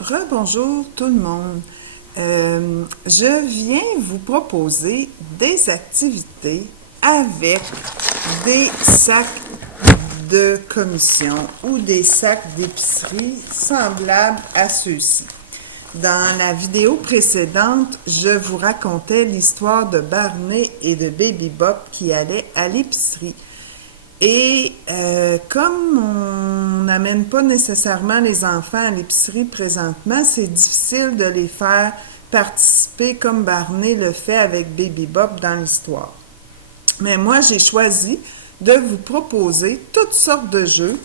Rebonjour tout le monde. Je viens vous proposer des activités avec des sacs de commission ou des sacs d'épicerie semblables à ceux-ci. Dans la vidéo précédente, je vous racontais l'histoire de Barney et de Baby Bop qui allaient à l'épicerie. Et comme on n'amène pas nécessairement les enfants à l'épicerie présentement, c'est difficile de les faire participer comme Barney le fait avec Baby Bop dans l'histoire. Mais moi, j'ai choisi de vous proposer toutes sortes de jeux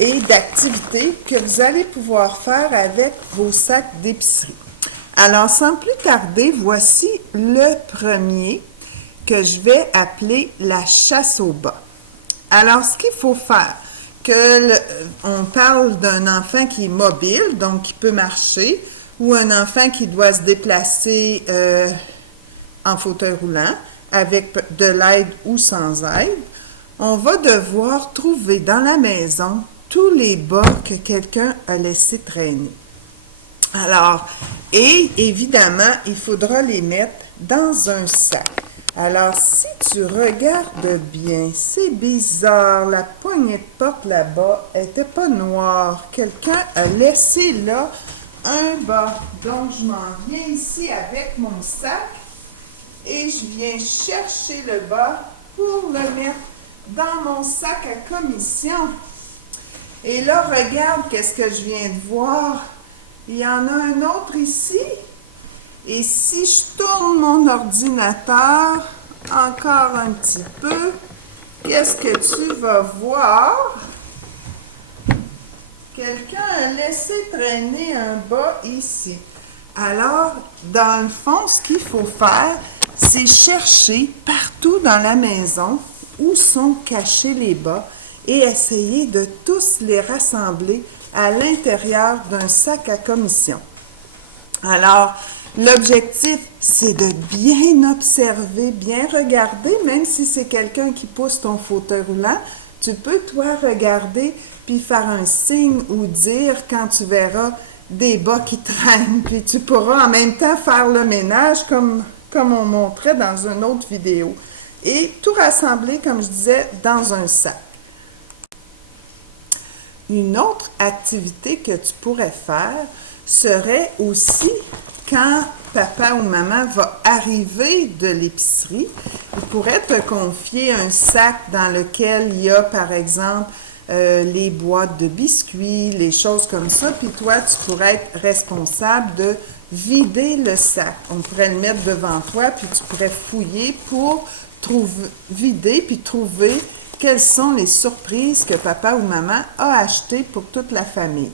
et d'activités que vous allez pouvoir faire avec vos sacs d'épicerie. Alors, sans plus tarder, voici le premier que je vais appeler la chasse au bas. Alors, ce qu'il faut faire, on parle d'un enfant qui est mobile, donc qui peut marcher, ou un enfant qui doit se déplacer en fauteuil roulant, avec de l'aide ou sans aide. On va devoir trouver dans la maison tous les bas que quelqu'un a laissé traîner. Alors, et évidemment, il faudra les mettre dans un sac. Alors, si tu regardes bien, c'est bizarre, la poignée de porte là-bas n'était pas noire. Quelqu'un a laissé là un bas. Donc, je m'en viens ici avec mon sac et je viens chercher le bas pour le mettre dans mon sac à commission. Et là, regarde qu'est-ce que je viens de voir. Il y en a un autre ici. Et si je tourne mon ordinateur encore un petit peu, qu'est-ce que tu vas voir? Quelqu'un a laissé traîner un bas ici. Alors, dans le fond, ce qu'il faut faire, c'est chercher partout dans la maison où sont cachés les bas et essayer de tous les rassembler à l'intérieur d'un sac à commission. Alors, l'objectif, c'est de bien observer, bien regarder, même si c'est quelqu'un qui pousse ton fauteuil roulant, tu peux, toi, regarder puis faire un signe ou dire quand tu verras des bas qui traînent, puis tu pourras en même temps faire le ménage comme on montrait dans une autre vidéo. Et tout rassembler, comme je disais, dans un sac. Une autre activité que tu pourrais faire serait aussi quand papa ou maman va arriver de l'épicerie, il pourrait te confier un sac dans lequel il y a, par exemple, les boîtes de biscuits, les choses comme ça, puis toi, tu pourrais être responsable de vider le sac. On pourrait le mettre devant toi, puis tu pourrais fouiller pour vider, puis trouver quelles sont les surprises que papa ou maman a achetées pour toute la famille.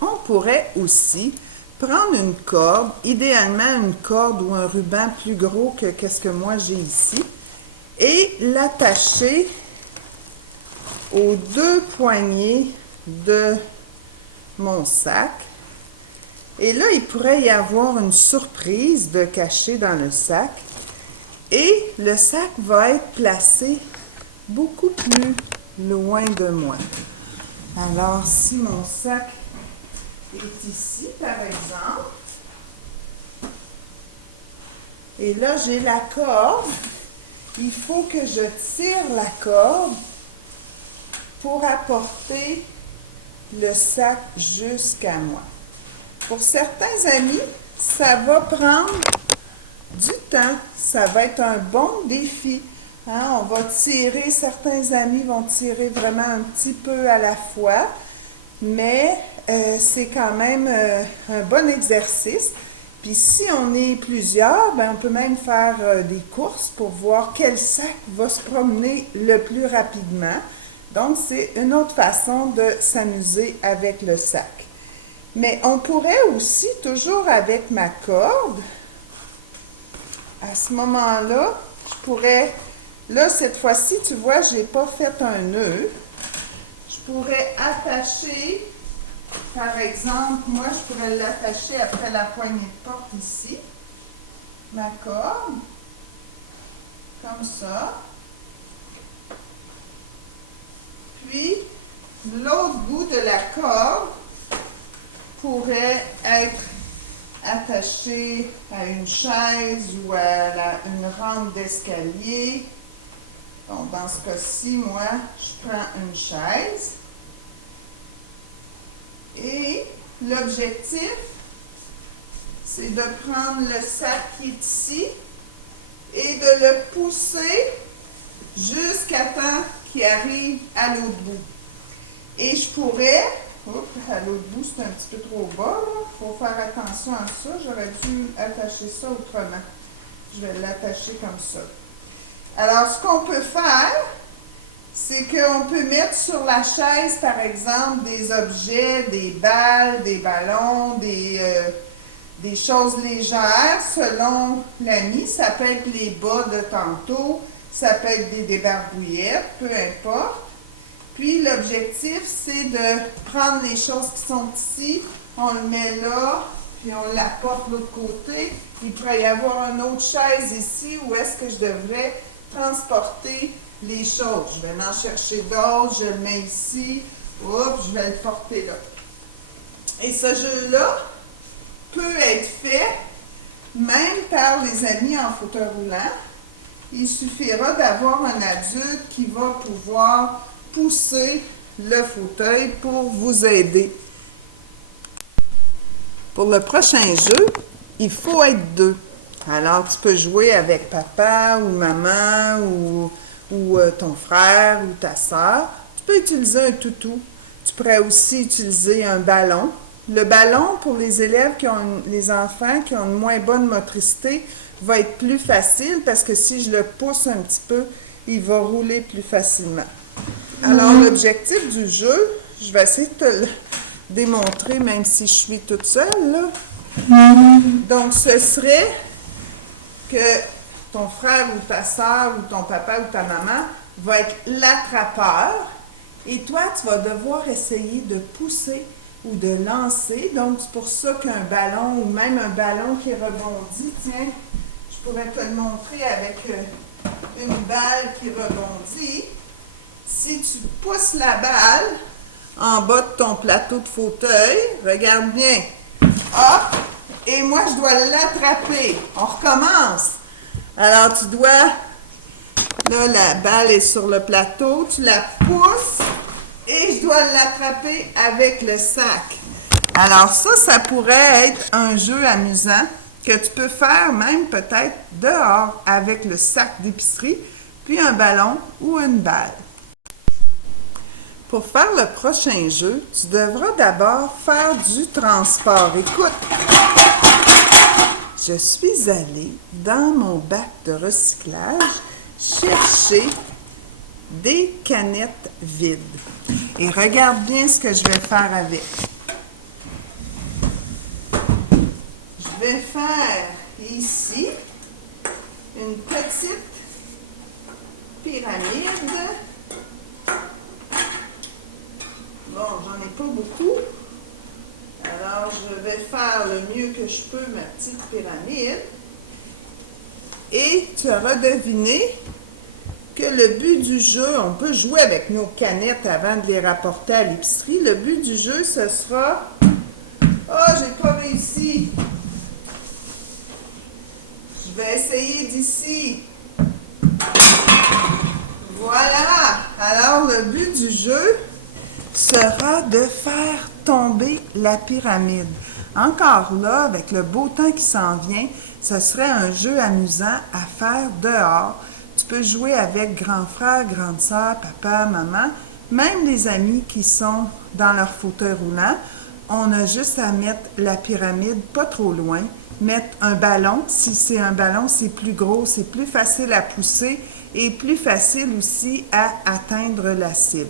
On pourrait aussi prendre une corde, idéalement une corde ou un ruban plus gros que ce que moi j'ai ici, et l'attacher aux deux poignées de mon sac. Et là, il pourrait y avoir une surprise de cacher dans le sac. Et le sac va être placé beaucoup plus loin de moi. Alors, si mon sac est ici, par exemple, et là, j'ai la corde, il faut que je tire la corde pour apporter le sac jusqu'à moi. Pour certains amis, ça va prendre du temps. Ça va être un bon défi. On va tirer, certains amis vont tirer vraiment un petit peu à la fois, mais c'est quand même un bon exercice. Puis si on est plusieurs, on peut même faire des courses pour voir quel sac va se promener le plus rapidement. Donc, c'est une autre façon de s'amuser avec le sac. Mais on pourrait aussi, toujours avec ma corde, à ce moment-là, je pourrais, là, cette fois-ci, tu vois, je n'ai pas fait un nœud. Je pourrais attacher, par exemple, moi, je pourrais l'attacher après la poignée de porte ici, ma corde, comme ça. Puis, l'autre bout de la corde, l'attacher à une chaise ou à une rampe d'escalier. Donc, dans ce cas-ci, moi, je prends une chaise. Et l'objectif, c'est de prendre le sac qui est ici et de le pousser jusqu'à temps qu'il arrive à l'autre bout. Et je pourrais, à l'autre bout c'est un petit peu trop bas, il faut faire attention à ça, j'aurais dû attacher ça autrement. Je vais l'attacher comme ça. Alors, ce qu'on peut faire, c'est qu'on peut mettre sur la chaise, par exemple, des objets, des balles, des ballons, des choses légères selon l'ami. Ça peut être les bas de tantôt, ça peut être des débarbouillettes, peu importe. Puis l'objectif, c'est de prendre les choses qui sont ici, on le met là, puis on l'apporte de l'autre côté. Il pourrait y avoir une autre chaise ici où est-ce que je devrais transporter les choses. Je vais en chercher d'autres, je le mets ici, je vais le porter là. Et ce jeu-là peut être fait même par les amis en fauteuil roulant. Il suffira d'avoir un adulte qui va pouvoir pousser le fauteuil pour vous aider. Pour le prochain jeu, il faut être deux. Alors, tu peux jouer avec papa ou maman ou ton frère ou ta soeur. Tu peux utiliser un toutou. Tu pourrais aussi utiliser un ballon. Le ballon, pour les élèves les enfants qui ont une moins bonne motricité, va être plus facile parce que si je le pousse un petit peu, il va rouler plus facilement. Alors, l'objectif du jeu, je vais essayer de te le démontrer même si je suis toute seule, là. Donc, ce serait que ton frère ou ta soeur ou ton papa ou ta maman va être l'attrapeur et toi, tu vas devoir essayer de pousser ou de lancer. Donc, c'est pour ça qu'un ballon ou même un ballon qui rebondit, tiens, je pourrais te le montrer avec une balle qui rebondit. Si tu pousses la balle en bas de ton plateau de fauteuil, regarde bien, hop, et moi je dois l'attraper. On recommence. Alors tu dois, là la balle est sur le plateau, tu la pousses et je dois l'attraper avec le sac. Alors ça pourrait être un jeu amusant que tu peux faire même peut-être dehors avec le sac d'épicerie, puis un ballon ou une balle. Pour faire le prochain jeu, tu devras d'abord faire du transport. Écoute, je suis allée dans mon bac de recyclage chercher des canettes vides. Et regarde bien ce que je vais faire avec. Je vais faire ici une petite pyramide. Bon, j'en ai pas beaucoup. Alors, je vais faire le mieux que je peux ma petite pyramide. Et tu auras deviné que le but du jeu, on peut jouer avec nos canettes avant de les rapporter à l'épicerie. Le but du jeu, ce sera... Oh, j'ai pas réussi. Je vais essayer d'ici. Voilà. Alors, le but du jeu sera de faire tomber la pyramide. Encore là, avec le beau temps qui s'en vient, ce serait un jeu amusant à faire dehors. Tu peux jouer avec grand frère, grande sœur, papa, maman, même les amis qui sont dans leur fauteuil roulant. On a juste à mettre la pyramide pas trop loin, mettre un ballon. Si c'est un ballon, c'est plus gros, c'est plus facile à pousser et plus facile aussi à atteindre la cible.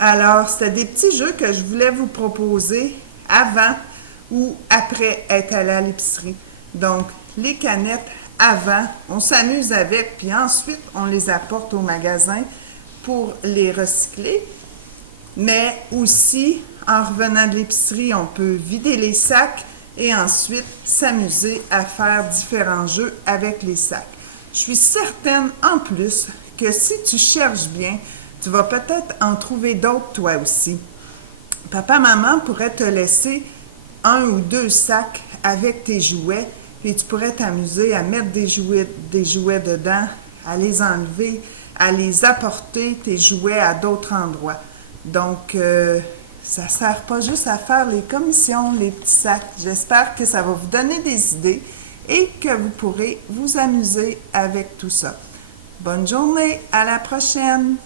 Alors, c'était des petits jeux que je voulais vous proposer avant ou après être allé à l'épicerie. Donc, les canettes avant, on s'amuse avec, puis ensuite, on les apporte au magasin pour les recycler. Mais aussi, en revenant de l'épicerie, on peut vider les sacs et ensuite s'amuser à faire différents jeux avec les sacs. Je suis certaine, en plus, que si tu cherches bien, tu vas peut-être en trouver d'autres toi aussi. Papa, maman pourrait te laisser 1 ou 2 sacs avec tes jouets, puis tu pourrais t'amuser à mettre des jouets dedans, à les enlever, à les apporter, tes jouets, à d'autres endroits. Donc, ça ne sert pas juste à faire les commissions, les petits sacs. J'espère que ça va vous donner des idées et que vous pourrez vous amuser avec tout ça. Bonne journée, à la prochaine!